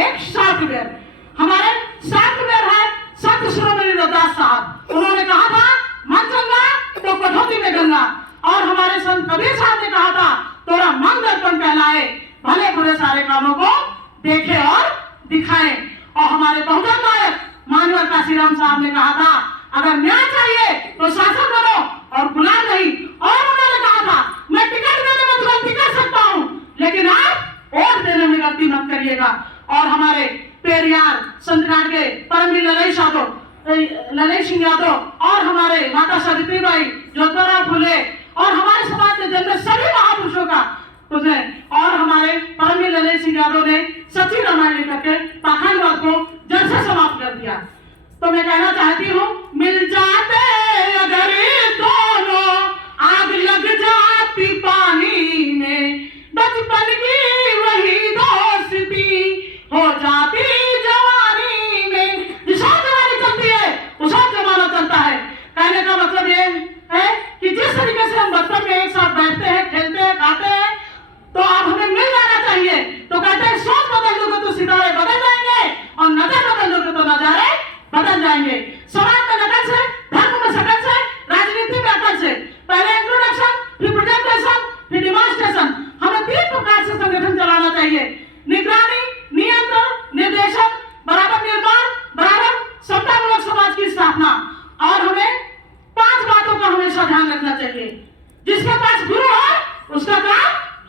एक सॉफ्टवेयर, हमारे सॉफ्टवेयर है संत शिरोमणि रविदास साहब। उन्होंने कहा था मन चंगा तो कठौती में गंगा, और हमारे संत कबीर साहब ने कहा था तोरा मन दर्पण कहलाए, भले बुरे सारे कामों को देखे और दिखाए। और हमारे बहुजन नायक मानवर काशीराम साहब ने कहा था अगर न्याय चाहिए तो शासक बनो और गुलाम नहीं। और उन्होंने कहा था मैं टिकट देने में गलती कर सकता हूँ, लेकिन आप वोट देने में गलती मत करिएगा। और हमारे पेरियार संतनाट के परमवीर ललई सिंह यादव और हमारे माता सावित्रीबाई, ज्योतिराव फुले और हमारे समाज के जन्मे सभी महापुरुषों का उसने, और हमारे परमवीर ललई सिंह यादव ने सच्ची रामायण लिख करके पाखंडवाद को जड़ से समाप्त कर दिया। तो मैं कहना चाहती हूँ मिल जाते अगर दोनों आग लग जाती पानी में, बचपन की वही दोस्ती हो जाती जवानी में। जिस और जवानी चलती है उस और जमाना चलता है। कहने का मतलब ये है कि जिस तरीके से हम बचपन में एक साथ बैठते हैं, खेलते हैं, खाते हैं, तो अब हमें मिल जाना चाहिए। तो कहते हैं सोच बदल दोगे तो सितारे बदल जाएंगे, और नजर बदल दोगे तो नजारे बदल जाएंगे। समाज में नकल से, धर्म में शकल से, राजनीति में अकल से। पहले इंट्रोडक्शन, फिर प्रेजेंटेशन, फिर डिमॉन्स्ट्रेशन। हमें 3 प्रकार से संगठन चलाना चाहिए: निगरानी, नियंत्रण, निर्देशन, बराबर निर्माण, बराबर समतामूलक समाज की स्थापना। और हमें 5 बातों का हमेशा ध्यान रखना चाहिए। जिसके पास गुरु है उसका काम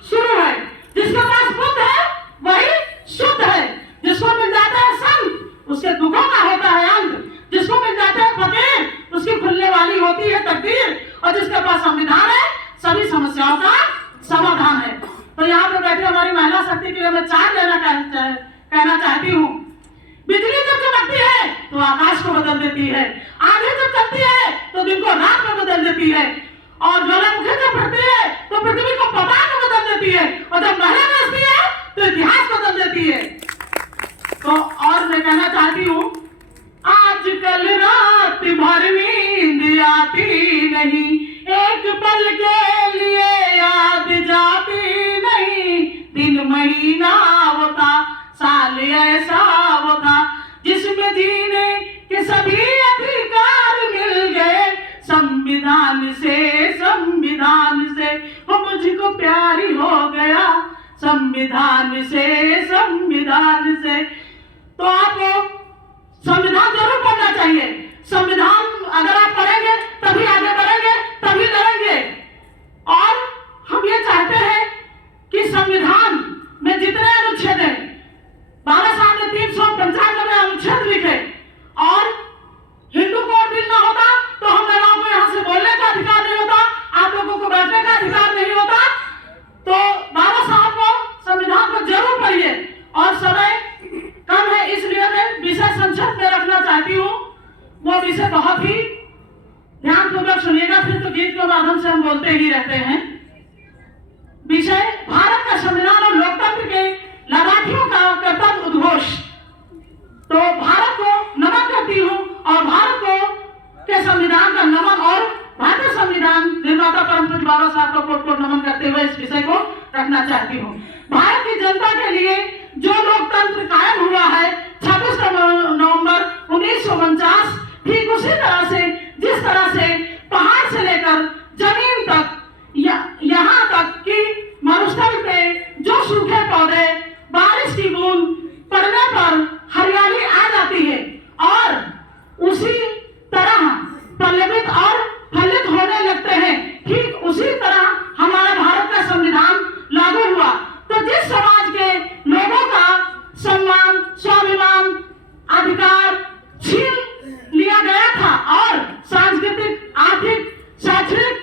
शुरू है, जिसके पास बुद्ध है वही शुद्ध है, जिसको मिल जाता है संत उसके दुखों का होता है अंत, जिसको मिल जाता है फकीर उसकी खुलने वाली होती है तकदीर, और जिसके पास संविधान है सभी समस्याओं का समाधान है। तो यहाँ पे बैठे हमारी महिला शक्ति के लिए मैं 4 कहना चाहती हूँ। बिजली जब चमकती है तो आकाश को बदल देती है, आंधी जब चलती है तो दिन को रात में बदल देती है, और ज्वालामुखी जब फटती है तो पृथ्वी को पताल में बदल देती है, और जब महिला नाचती है तो इतिहास बदल देती है। तो और मैं कहना चाहती हूँ आजकल रात भर नींद आती नहीं, एक पल के लिए याद जाती नहीं, दिन महीना वो था, साल ऐसा वो था, जिसमें जीने के सभी अधिकार मिल गए संविधान से वो मुझको प्यारी हो गया संविधान से। तो आपको संविधान जरूर पढ़ना चाहिए। संविधान अगर आप पढ़ेंगे तभी आगे बढ़ेंगे, तभी लड़ेंगे। और हम ये चाहते हैं कि संविधान में जितने अनुच्छेद हैं, बाबा साहब ने 395 अनुच्छेद लिखे, और हिंदू कोड बिल ना होता तो हम महिलाओं को यहाँ से बोलने का अधिकार नहीं होता, आप लोगों को बैठने का अधिकार नहीं होता। तो बाबा साहब को संविधान को जरूर पढ़िए। और समय कम है इसलिए मैं विषय संक्षेप में रखना चाहती हूँ। वो विषय बहुत ही ध्यानपूर्वक सुनिएगा, फिर तो गीत के माध्यम से हम बोलते ही रहते हैं। विषय भारत का संविधान और लोकतंत्र के लाभार्थियों का कर्तव्य उद्घोष। तो भारत को नमन करती हूँ, और भारत को के संविधान का नमन, और भारतीय संविधान निर्माता परम पूज्य बाबा साहब को कोट नमन करते हुए इस विषय को रखना चाहती हूँ। भारत की जनता के लिए जो लोकतंत्र कायम हुआ है 26 नवंबर 1949, ठीक उसी तरह से जिस तरह से पहाड़ से लेकर जमीन तक, यहाँ तक कि मरुस्थल पे जो सूखे पौधे बारिश की बूंद पड़ने पर हरियाली आ जाती है, और उसी तरह पल्लवित और फलित होने लगते हैं, ठीक उसी तरह हमारा भारत का संविधान लागू हुआ। तो जिस समाज के लोगों का सम्मान, स्वाभिमान, अधिकार छीन लिया गया था, और सांस्कृतिक, आर्थिक, शैक्षणिक,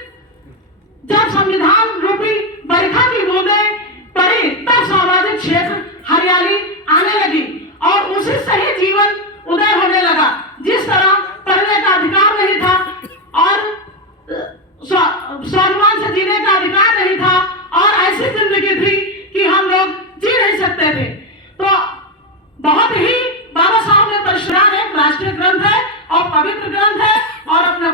जब संविधान रूपी बरखा की बूंदें पड़ी तब सामाजिक क्षेत्र हरियाली आने लगी, और उसी सही जीवन उदय होने लगा। जिस तरह पढ़ने का अधिकार नहीं था और स्वाभिमान